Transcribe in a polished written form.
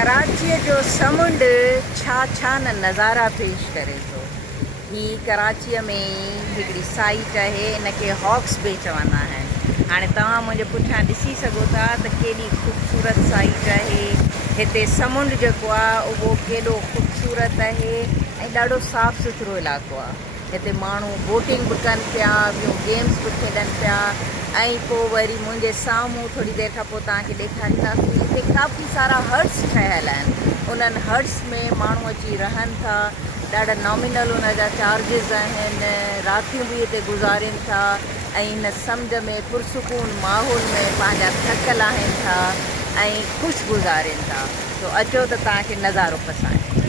कराची जो समुंड छा न नज़ारा पेश करे थो। ही कराची में हिकिड़ी साइट है, इनके हॉक्सबे चवंदा आहिनि। हाणे तव्हां मुंहिंजे पुठियां ॾिसी सघो था त केॾी ख़ूबसूरत साइट आहे। हिते समुंड जेको आहे उहो केॾो ख़ूबसूरत आहे ऐं ॾाढो साफ़ सुथरो इलाइक़ो आहे। हिते माण्हू बोटिंग बि कनि पिया, ॿियूं गेम्स बि खेॾनि पिया। ऐं पोइ वरी मुंहिंजे साम्हूं थोरी देरि खां पोइ तव्हांखे ॾेखारींदासीं, हिते काफ़ी सारा हट्स ठहियल आहिनि। उन्हनि हट्स में माण्हू अची रहनि था, ॾाढा नॉमिनल उन जा चार्जिस आहिनि। रातियूं बि हिते गुज़ारनि था ऐं हिन समुंड में पुरसुकून माहौल में पंहिंजा थक लाहिनि था ऐं ख़ुशि गुज़ारनि था। तो अचो त तव्हांखे नज़ारो पसंदि।